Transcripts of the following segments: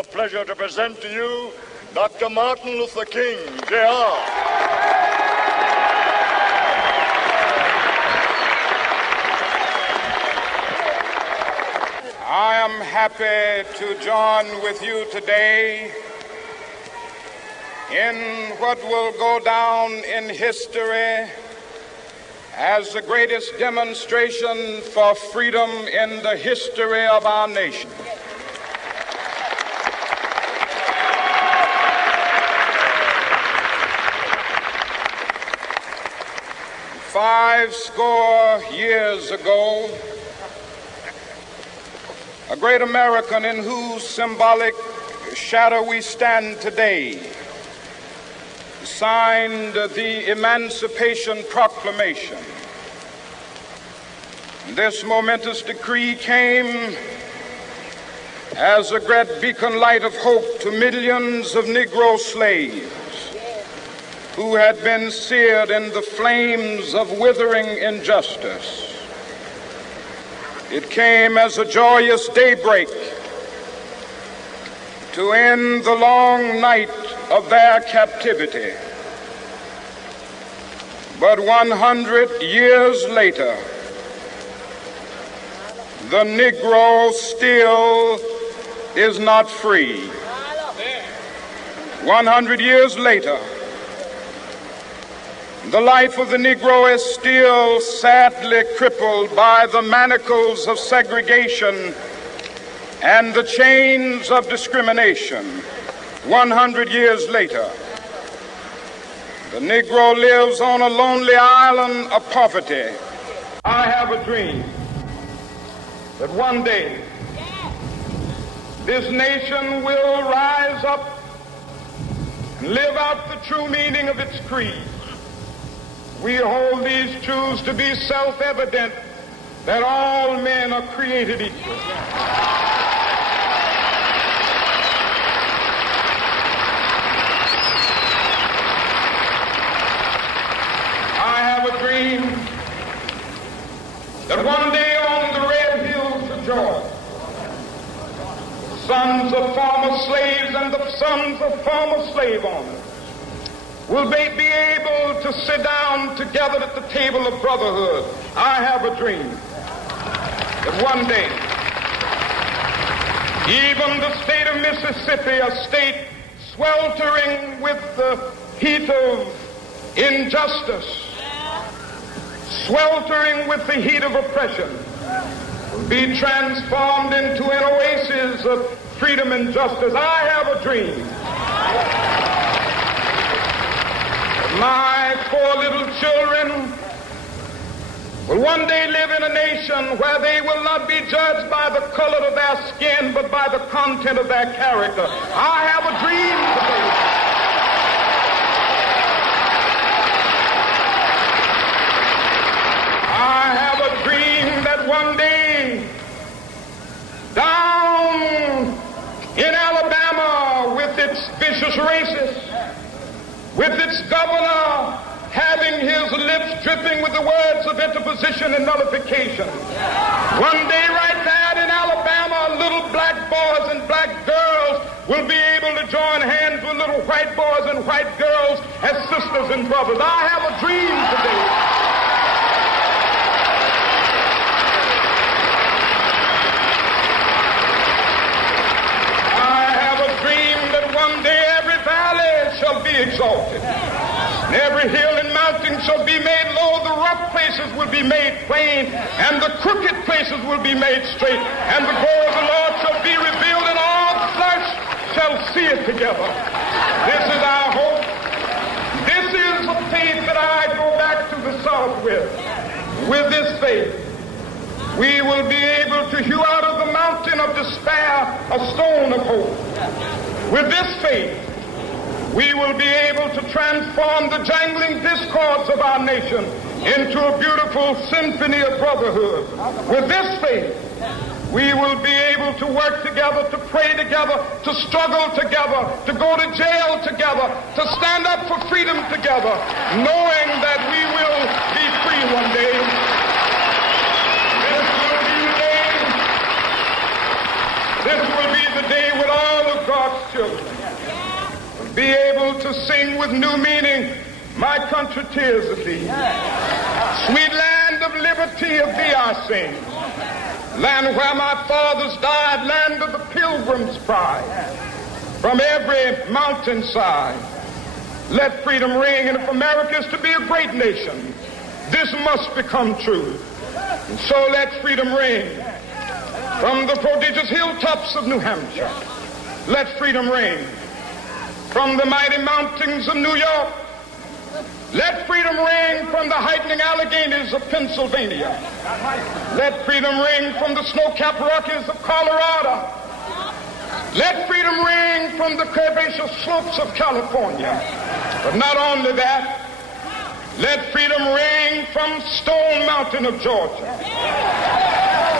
the pleasure to present to you Dr. Martin Luther King, Jr. I am happy to join with you today in what will go down in history as the greatest demonstration for freedom in the history of our nation. Five score years ago, a great American in whose symbolic shadow we stand today signed the Emancipation Proclamation. This momentous decree came as a great beacon light of hope to millions of Negro slaves who had been seared in the flames of withering injustice. It came as a joyous daybreak to end the long night of their captivity. But 100 years later, the Negro still is not free. 100 years later, the life of the Negro is still sadly crippled by the manacles of segregation and the chains of discrimination. 100 years later, the Negro lives on a lonely island of poverty. I have a dream that one day this nation will rise up and live out the true meaning of its creed. We hold these truths to be self-evident, that all men are created equal. I have a dream that one day on the red hills of Georgia, the sons of former slaves and the sons of former slave owners will they be able to sit down together at the table of brotherhood. I have a dream that one day, even the state of Mississippi, a state sweltering with the heat of injustice, sweltering with the heat of oppression, will be transformed into an oasis of freedom and justice. I have a dream. My poor little children will one day live in a nation where they will not be judged by the color of their skin, but by the content of their character. I have a dream today. I have a dream that one day, down in Alabama, with its vicious racists, with its governor having his lips dripping with the words of interposition and nullification. One day right there in Alabama, little black boys and black girls will be able to join hands with little white boys and white girls as sisters and brothers. I have a dream today. I have a dream that one day every valley shall be exalted, and every hill and mountain shall be made low. The rough places will be made plain, and the crooked places will be made straight, and the glory of the Lord shall be revealed, and all flesh shall see it together. This is our hope. This is the faith that I go back to the South with. With this faith, we will be able to hew out of the mountain of despair a stone of hope. With this faith, we will be able to transform the jangling discords of our nation into a beautiful symphony of brotherhood. With this faith, we will be able to work together, to pray together, to struggle together, to go to jail together, to stand up for freedom together, knowing that we will be free one day. This will be the day when all of God be able to sing with new meaning, my country, tears of thee. Sweet land of liberty, of thee I sing. Land where my fathers died, land of the pilgrim's pride. From every mountainside, let freedom ring. And if America is to be a great nation, this must become true. And so let freedom ring. From the prodigious hilltops of New Hampshire, let freedom ring. From the mighty mountains of New York, let freedom ring. From the heightening Alleghenies of Pennsylvania, let freedom ring. From the snow-capped Rockies of Colorado, let freedom ring. From the curvaceous slopes of California. But not only that, let freedom ring from Stone Mountain of Georgia.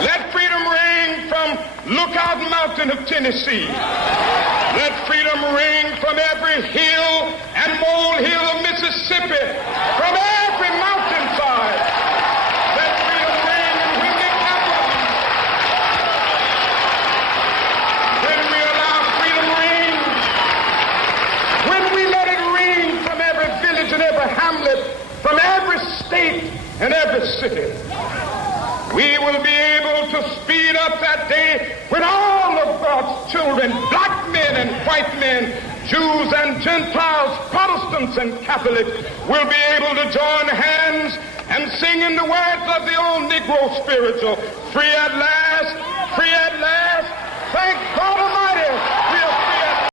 Let freedom ring from Lookout Mountain of Tennessee. Let freedom ring from every hill and molehill of Mississippi, from every mountainside. Let freedom ring, and when it happens, when we allow freedom ring, when we let it ring from every village and every hamlet, from every state and every city, we will be able to speed up that day when all of God's children, black men and white men, Jews and Gentiles, Protestants and Catholics, will be able to join hands and sing in the words of the old Negro spiritual, free at last.